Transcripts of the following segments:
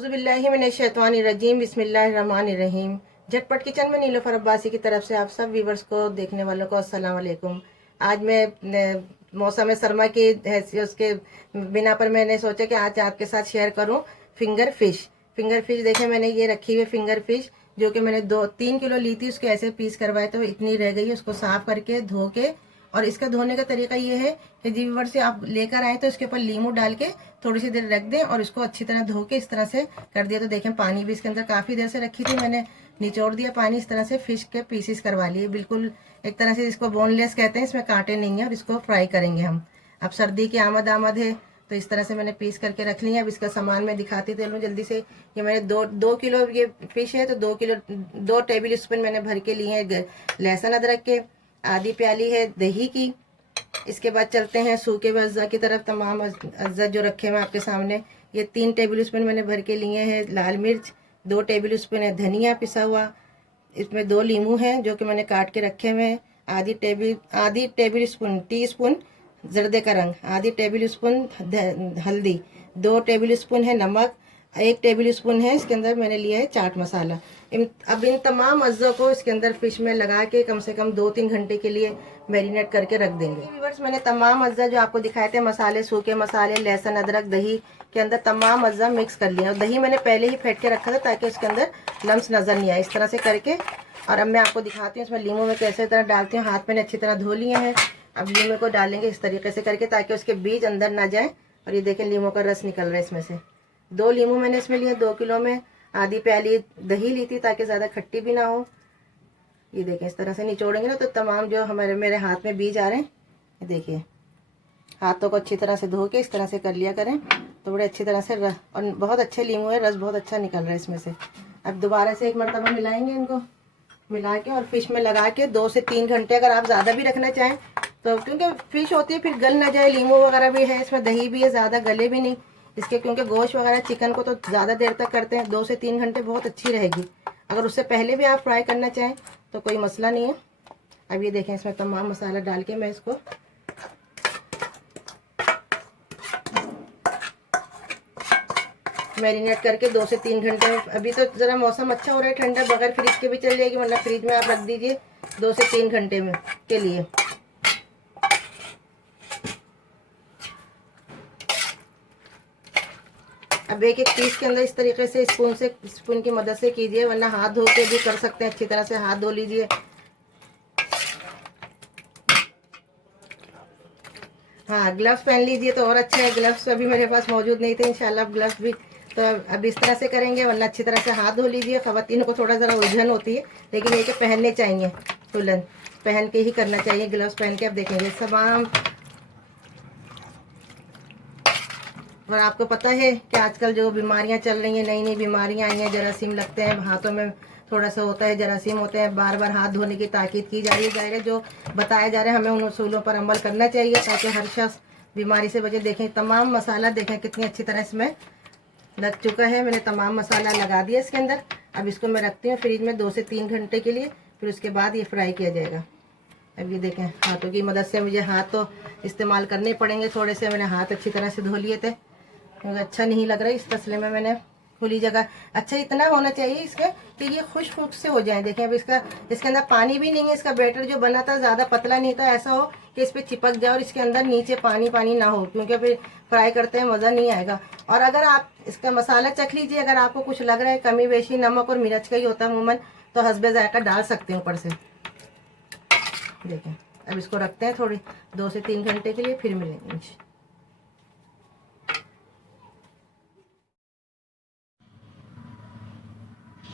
बिस्मिल्लाहिर्रहमानिर्रहीम बिस्मिल्लाहिर्रहमानिर्रहीम। झटपट किचन में नीलोफर अब्बासी की तरफ से आप सब व्यूवर्स को, देखने वालों को अस्सलाम वालेकुम। आज मैं मौसम सरमा की हैसियत के बिना पर मैंने सोचा कि आज आपके साथ शेयर करूं फिंगर फिश देखें, मैंने ये रखी हुई फिंगर फिश जो कि मैंने 2-3 किलो ली थी। उसके ऐसे पीस करवाए तो इतनी रह गई है। उसको साफ करके धो के, और इसका धोने का तरीका ये है कि व्यूवर से आप लेकर आए तो इसके ऊपर लीमू डाल के थोड़ी सी देर रख दें और इसको अच्छी तरह धो के इस तरह से कर दिया। तो देखें, पानी भी इसके अंदर काफ़ी देर से रखी थी, मैंने निचोड़ दिया पानी। इस तरह से फिश के पीसीस करवा लिए, बिल्कुल एक तरह से इसको बोनलेस कहते हैं, इसमें कांटे नहीं है। और इसको फ्राई करेंगे हम। अब सर्दी की आमद है तो इस तरह से मैंने पीस करके रख लिया। अब इसका सामान मैं दिखाती चलूँ जल्दी से। ये मैंने दो किलो ये फिश है तो 2 टेबल स्पून मैंने भर के लिए हैं लहसुन अदरक के, आधी प्याली है दही की। इसके बाद चलते हैं सूखे अज्जा की तरफ। तमाम अज्जा जो रखे हुए आपके सामने, ये 3 टेबल स्पून मैंने भर के लिए हैं लाल मिर्च, 2 टेबल स्पून है धनिया पिसा हुआ, इसमें 2 लीमू हैं जो कि मैंने काट के रखे हुए हैं, आधी टेबल स्पून टी स्पून जर्दे का रंग, आधी टेबल स्पून हल्दी, 2 टेबल स्पून है नमक, 1 टेबल स्पून है इसके अंदर मैंने लिया है चाट मसाला। अब इन तमाम अज्जा को इसके अंदर फिश में लगा के कम से कम 2-3 घंटे के लिए मैरिनेट करके रख देंगे। व्यूअर्स, मैंने तमाम अज्जा जो आपको दिखाए थे, मसाले, सूखे मसाले, लहसुन अदरक, दही के अंदर तमाम अज्जा मिक्स कर लिया। और दही मैंने पहले ही फेंट के रखा था ताकि उसके अंदर लम्स नजर नहीं आए, इस तरह से करके। और अब मैं आपको दिखाती हूँ इसमें लीमू में कैसे तरह डालती हूँ। हाथ मैंने अच्छी तरह धो लिए हैं। अब लीमू को डालेंगे इस तरीके से करके ताकि उसके बीज अंदर ना जाए। और ये देखें, लीमू का रस निकल रहा है इसमें से। 2 लीमू मैंने इसमें लिए 2 किलो में। आधी प्याली दही ली थी ताकि ज़्यादा खट्टी भी ना हो। ये देखें, इस तरह से निचोड़ेंगे ना तो तमाम जो मेरे हाथ में बीज आ रहे हैं, ये देखिए, हाथों को अच्छी तरह से धो के इस तरह से कर लिया करें तो बड़े अच्छी तरह से और बहुत अच्छे लीमू है, रस बहुत अच्छा निकल रहा है इसमें से। अब दोबारा से एक मरतबा मिलाएंगे इनको, मिला के और फिश में लगा के 2 से 3 घंटे, अगर आप ज़्यादा भी रखना चाहें तो, क्योंकि फिश होती है फिर गल ना जाए। लीमू वगैरह भी है इसमें, दही भी है, ज़्यादा गले भी नहीं इसके, क्योंकि गोश्त वगैरह चिकन को तो ज़्यादा देर तक करते हैं। 2 से 3 घंटे बहुत अच्छी रहेगी। अगर उससे पहले भी आप फ्राई करना चाहें तो कोई मसला नहीं है। अब ये देखें, इसमें तमाम मसाला डाल के मैं इसको मैरिनेट करके 2 से 3 घंटे में। अभी तो ज़रा मौसम अच्छा हो रहा है ठंडा, बगैर फ्रिज के भी चल जाएगी, वरना फ्रिज में आप रख दीजिए 2 से 3 घंटे में के लिए। अब एक पीस के अंदर इस तरीके से स्पून की मदद से कीजिए, वरना हाथ धो के भी कर सकते हैं। अच्छी तरह से हाथ धो लीजिए। हाँ, ग्लव्स पहन लीजिए तो और अच्छा है। ग्लव्स अभी मेरे पास मौजूद नहीं थे, इंशाल्लाह ग्लव्स भी तो अब इस तरह से करेंगे, वरना अच्छी तरह से हाथ धो लीजिए। ख़वातीन को थोड़ा ज़रा उलझन होती है, लेकिन ये कि पहनने चाहिए, तुलन पहन के ही करना चाहिए, ग्लव्स पहन के। अब देखेंगे तमाम। और आपको पता है कि आजकल जो बीमारियां चल रही हैं, नई नई बीमारियां आई हैं, जरासीम लगते हैं हाथों में, थोड़ा सा होता है जरासीम होते हैं। बार बार हाथ धोने की ताकीद की जा रही है। जाहिर है जो बताया जा रहा है हमें उन उसूलों पर अमल करना चाहिए ताकि हर शख्स बीमारी से बचे। देखें, तमाम मसाला देखें कितनी अच्छी तरह इसमें लग चुका है। मैंने तमाम मसाला लगा दिया इसके अंदर। अब इसको मैं रखती हूँ फ्रिज में 2 से 3 घंटे के लिए, फिर उसके बाद ये फ्राई किया जाएगा। अब ये देखें, हाथों की मदद से, मुझे हाथ तो इस्तेमाल करने पड़ेंगे थोड़े से। मैंने हाथ अच्छी तरह से धो लिए थे क्योंकि अच्छा नहीं लग रहा है इस तसले में। मैंने खुली जगह, अच्छा इतना होना चाहिए इसके कि ये खुश से हो जाए। देखें, अब इसके अंदर पानी भी नहीं है। इसका बैटर जो बना था ज़्यादा पतला नहीं था, ऐसा हो कि इस पर चिपक जाए और इसके अंदर नीचे पानी ना हो, क्योंकि फिर फ्राई करते हैं मज़ा नहीं आएगा। और अगर आप इसका मसाला चख लीजिए, अगर आपको कुछ लग रहा है कमी बेशी, नमक और मिर्च का ही होता है अमूमन, तो हस्बे जायका डाल सकते हैं ऊपर से। देखें, अब इसको रखते हैं थोड़ी 2 से 3 घंटे के लिए, फिर मिलेंगे।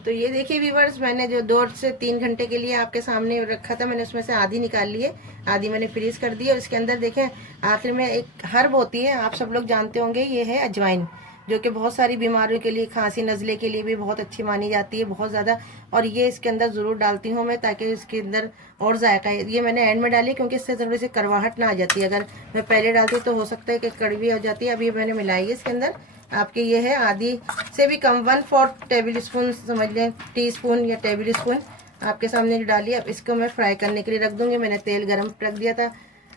तो ये देखिए व्यूवर्स, मैंने जो 2 से 3 घंटे के लिए आपके सामने रखा था, मैंने उसमें से आधी निकाल ली है, आधी मैंने फ्रीज कर दी। और इसके अंदर देखें, आखिर में एक हर्ब होती है, आप सब लोग जानते होंगे, ये है अजवाइन, जो कि बहुत सारी बीमारियों के लिए, खांसी नज़ले के लिए भी बहुत अच्छी मानी जाती है, बहुत ज़्यादा। और ये इसके अंदर ज़रूर डालती हूँ मैं ताकि इसके अंदर और जायका है। ये मैंने एंड में डाली क्योंकि इससे थोड़ी सी कड़वाहट ना आ जाती है। अगर मैं पहले डालती तो हो सकता है कि कड़वी हो जाती है। अभी मैंने मिलाई है इसके अंदर आपके, ये है आधी से भी कम, 1/4 टेबल स्पून समझ लें, टी स्पून या टेबल स्पून आपके सामने डाली। अब इसको मैं फ्राई करने के लिए रख दूंगी। मैंने तेल गरम रख दिया था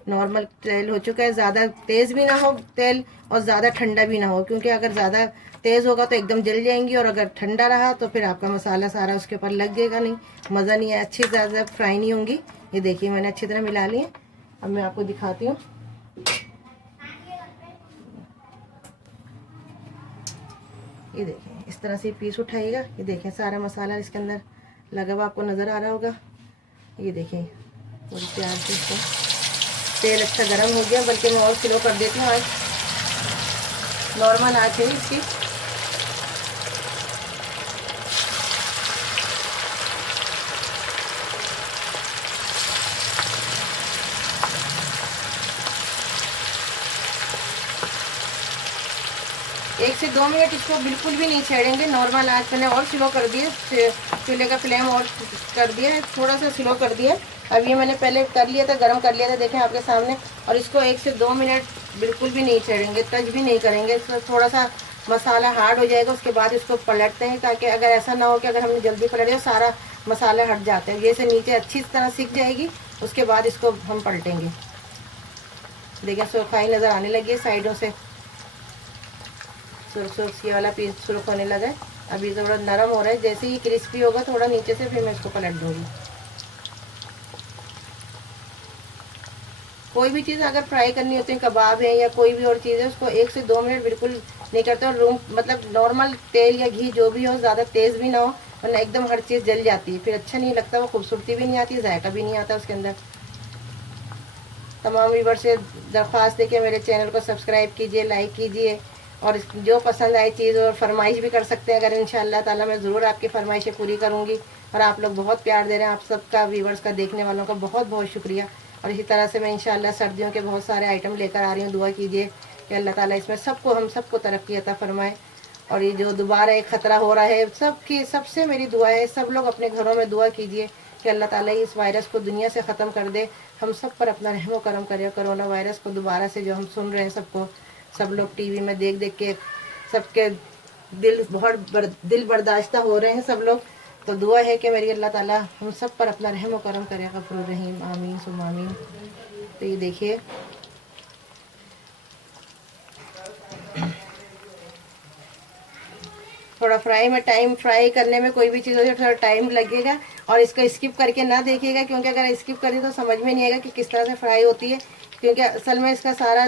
नॉर्मल तेल हो चुका है, ज़्यादा तेज़ भी ना हो तेल और ज़्यादा ठंडा भी ना हो, क्योंकि अगर ज़्यादा तेज़ होगा तो एकदम जल जाएंगी, और अगर ठंडा रहा तो फिर आपका मसाला सारा उसके ऊपर लग जाएगा, नहीं मज़ा नहीं है, अच्छी ज़्यादा फ्राई नहीं होंगी। ये देखिए मैंने अच्छी तरह मिला ली है। अब मैं आपको दिखाती हूँ। ये देखिए इस तरह से पीस उठाइएगा। ये देखिए सारा मसाला इसके अंदर लगा हुआ आपको नज़र आ रहा होगा। ये देखिए पूरी प्यार से इसको, तेल अच्छा गर्म हो गया, बल्कि मैं और स्लो कर देती हूँ। आज नॉर्मल आँच है इसकी। एक से 2 मिनट इसको बिल्कुल भी नहीं छेड़ेंगे। नॉर्मल आँच मैंने और स्लो कर दिए, चूल्हे का फ्लेम और कर दिया है, थोड़ा सा स्लो कर दिया। अब ये मैंने पहले कर लिया था, गरम कर लिया था, देखें आपके सामने। और इसको 1 से 2 मिनट बिल्कुल भी नहीं छेड़ेंगे, टच भी नहीं करेंगे। इसको थोड़ा सा मसाला हार्ड हो जाएगा, उसके बाद इसको पलटते हैं, ताकि अगर ऐसा ना हो कि अगर हमने जल्दी पलटे सारा मसाला हट जाता है। ये से नीचे अच्छी तरह सीख जाएगी, उसके बाद इसको हम पलटेंगे। देखिए सुरखाई नज़र आने लगी है साइडों से, सुरख ये वाला पीस सुरख होने लगा है। अभी थोड़ा नरम हो रहा है, जैसे ही क्रिस्पी होगा थोड़ा नीचे से, फिर मैं इसको पलट दूंगी। कोई भी चीज़ अगर फ्राई करनी होती है, कबाब है या कोई भी और चीज़ है, उसको 1 से 2 मिनट बिल्कुल नहीं करते। और रूम मतलब नॉर्मल तेल या घी जो भी हो, ज़्यादा तेज़ भी ना हो, वरना एकदम हर चीज़ जल जाती है, फिर अच्छा नहीं लगता, वो खूबसूरती भी नहीं आती, जायका भी नहीं आता उसके अंदर। तमाम व्यूअर से दरख्वास्त है कि मेरे चैनल को सब्सक्राइब कीजिए, लाइक कीजिए, और जो पसंद आए चीज़ और फरमाइश भी कर सकते हैं। अगर इंशाअल्लाह ताला मैं ज़रूर आपकी फरमाइशें पूरी करूँगी। और आप लोग बहुत प्यार दे रहे हैं, आप सबका व्यूअर्स का, देखने वालों का बहुत बहुत शुक्रिया। और इसी तरह से मैं इंशाअल्लाह सर्दियों के बहुत सारे आइटम लेकर आ रही हूँ। दुआ कीजिए कि अल्लाह ताला इसमें सबको, हम सबको तरक्की अता फरमाए। और ये जो दोबारा एक ख़तरा हो रहा है, सबकी सबसे मेरी दुआ है, सब लोग अपने घरों में दुआ कीजिए कि अल्लाह ताला इस वायरस को दुनिया से ख़त्म कर दे, हम सब पर अपना रहम करम करे। कोरोना वायरस को दोबारा से जो हम सुन रहे हैं, सबको, सब लोग टीवी में देख देख के सबके दिल बहुत दिल बर्दाश्त हो रहे हैं सब लोग। तो दुआ है कि मेरी अल्लाह ताला हम सब पर अपना रहम करम करे, गफूर रहीम, आमीन सुम आमीन। तो ये देखिए थोड़ा फ्राई करने में कोई भी चीज़ हो थोड़ा टाइम लगेगा। और इसको स्किप करके ना देखिएगा, क्योंकि अगर स्किप करें तो समझ में नहीं आएगा कि किस तरह से फ्राई होती है, क्योंकि असल में इसका सारा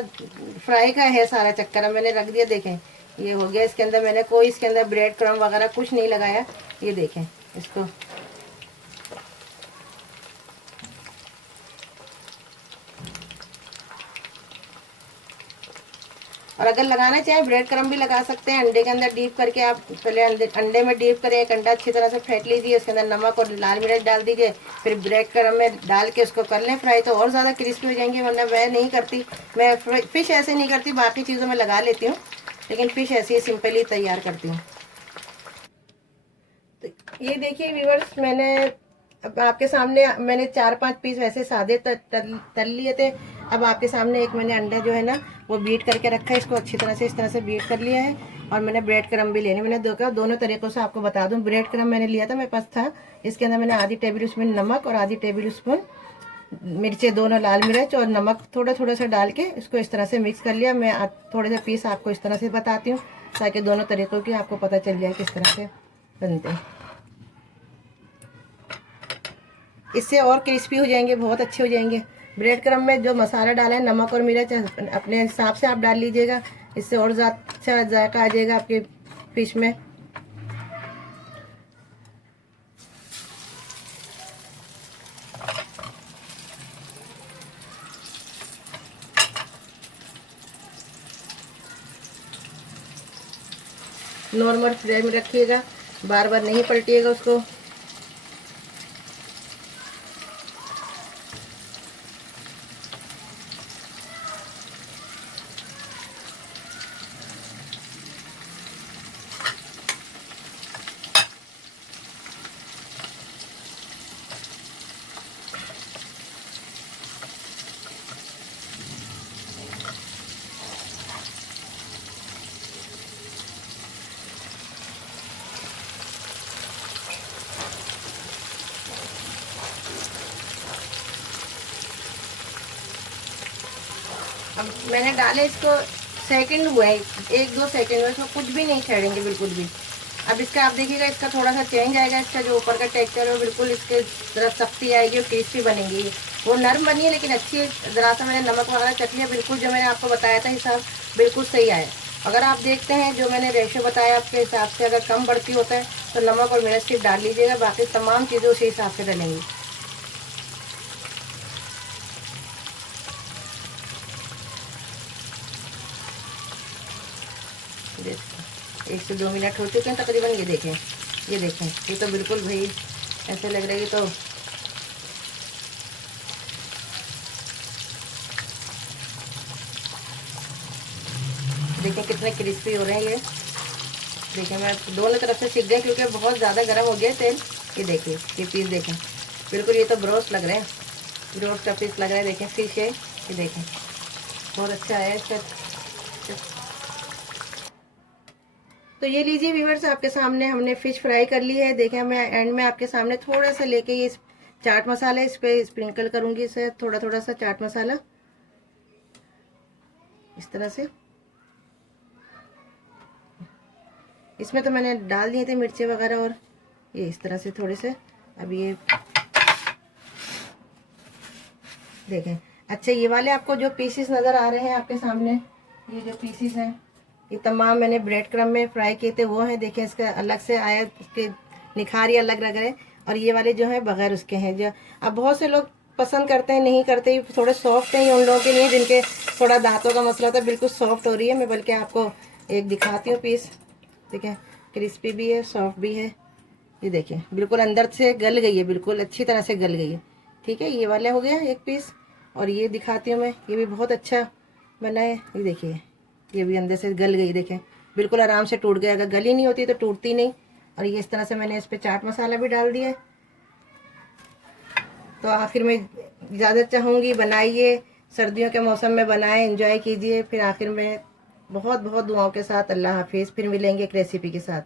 फ्राई का है सारा चक्कर। अब मैंने रख दिया, देखें ये हो गया। इसके अंदर मैंने कोई इसके अंदर ब्रेड क्रम्ब वगैरह कुछ नहीं लगाया। ये देखें इसको, और अगर लगाना चाहे ब्रेड क्रम्ब भी लगा सकते हैं। अंडे के अंदर डीप करके आप पहले अंडे में डीप करें, एक अंडा अच्छी तरह से फेंट लीजिए, उसके अंदर नमक और लाल मिर्च डाल दीजिए, फिर ब्रेड क्रम्ब में डाल के उसको कर लें फ्राई, तो और ज़्यादा क्रिस्पी हो जाएंगे। वरना मैं नहीं करती, मैं फ़िश ऐसे नहीं करती, बाकी चीज़ों में लगा लेती हूँ, लेकिन फ़िश ऐसे ही सिंपली तैयार करती हूँ। तो ये देखिए व्यूअर्स, मैंने अब आपके सामने मैंने 4-5 पीस वैसे सादे तल लिए थे। अब आपके सामने एक मैंने अंडा जो है ना वो बीट करके रखा है, इसको अच्छी तरह से इस तरह से बीट कर लिया है। और मैंने ब्रेड क्रम्ब भी लेने, मैंने दोनों तरीक़ों से आपको बता दूं। ब्रेड क्रम्ब मैंने लिया था, मेरे पास था, इसके अंदर मैंने आधी टेबल स्पून नमक और आधी टेबल स्पून मिर्चें, दोनों लाल मिर्च और नमक थोड़ा थोड़ा सा डाल के इसको इस तरह से मिक्स कर लिया। मैं थोड़े से पीस आपको इस तरह से बताती हूँ, ताकि दोनों तरीक़ों की आपको पता चल जाए किस तरह से बनते हैं। इससे और क्रिस्पी हो जाएंगे, बहुत अच्छे हो जाएंगे। ब्रेड क्रम्ब में जो मसाला डाला है, नमक और मिर्च अपने हिसाब से आप डाल लीजिएगा, इससे और ज़्यादा अच्छा जायका आ जाएगा आपके फिश में। नॉर्मल फ्लेम में रखिएगा, बार बार नहीं पलटिएगा उसको। अब मैंने डाले इसको, सेकंड हुए, 1-2 सेकंड हुए, इसमें कुछ भी नहीं छेड़ेंगे बिल्कुल भी। अब इसका आप देखिएगा, इसका थोड़ा सा चेंज आएगा, इसका जो ऊपर का टेक्सचर है बिल्कुल इसके तरफ सख्ती आएगी और टेस्टी बनेगी। वो नरम बनी है लेकिन अच्छी है। ज़रा सा मैंने नमक वगैरह चख लिया, बिल्कुल जो मैंने आपको बताया था हिसाब बिल्कुल सही आया। अगर आप देखते हैं जो मैंने रेशो बताया आपके हिसाब से अगर कम बढ़ती होता है तो नमक और मिर्च सिर्फ डाल लीजिएगा, बाकी तमाम चीज़ें उसी हिसाब से डलेंगी। देखिए 1 से 2 मिनट हो चुके हैं तकरीबन। ये देखें, ये देखें, ये तो बिल्कुल भाई ऐसे लग रहा है तो देखें कितने क्रिस्पी हो रहे हैं ये। देखिए मैं दोनों तरफ से सीख गई क्योंकि बहुत ज़्यादा गर्म हो गया तेल। ये देखिए ये पीस देखें, बिल्कुल ये तो ब्रोस्ट लग रहे हैं, ब्रोस्ट का पीस लग रहा है। देखें फिश है, ये देखें बहुत अच्छा है इसका। तो ये लीजिए व्यूअर्स, आपके सामने हमने फ़िश फ्राई कर ली है। देखें मैं एंड में आपके सामने थोड़ा सा लेके ये चाट मसाला इस पर स्प्रिंकल करूँगी, इसे थोड़ा थोड़ा सा चाट मसाला इस तरह से। इसमें तो मैंने डाल दिए थे मिर्ची वगैरह, और ये इस तरह से थोड़े से। अब ये देखें, अच्छा ये वाले आपको जो पीसेस नज़र आ रहे हैं आपके सामने, ये जो पीसेस हैं ये तमाम मैंने ब्रेड क्रम्ब में फ्राई किए थे, वो हैं। देखें इसका अलग से आया, इसके निखार ही अलग लग रहे हैं। और ये वाले जो हैं बगैर उसके हैं। जो अब बहुत से लोग पसंद करते हैं, नहीं करते, थोड़े सॉफ्ट हैं, ये उन लोगों के लिए जिनके थोड़ा दांतों का मसला होता है। बिल्कुल सॉफ्ट हो रही है, मैं बल्कि आपको एक दिखाती हूँ पीस। देखें क्रिस्पी भी है, सॉफ्ट भी है। ये देखिए बिल्कुल अंदर से गल गई है, बिल्कुल अच्छी तरह से गल गई है। ठीक है, ये वाला हो गया एक पीस। और ये दिखाती हूँ मैं, ये भी बहुत अच्छा बना है। ये देखिए ये भी अंदर से गल गई, देखें बिल्कुल आराम से टूट गया। अगर गली नहीं होती तो टूटती नहीं। और ये इस तरह से मैंने इस पर चाट मसाला भी डाल दिया है। तो आखिर में इजाज़त चाहूँगी, बनाइए, सर्दियों के मौसम में बनाएं, एंजॉय कीजिए। फिर आखिर में बहुत बहुत दुआओं के साथ अल्लाह हाफिज़। फिर मिलेंगे एक रेसिपी के साथ।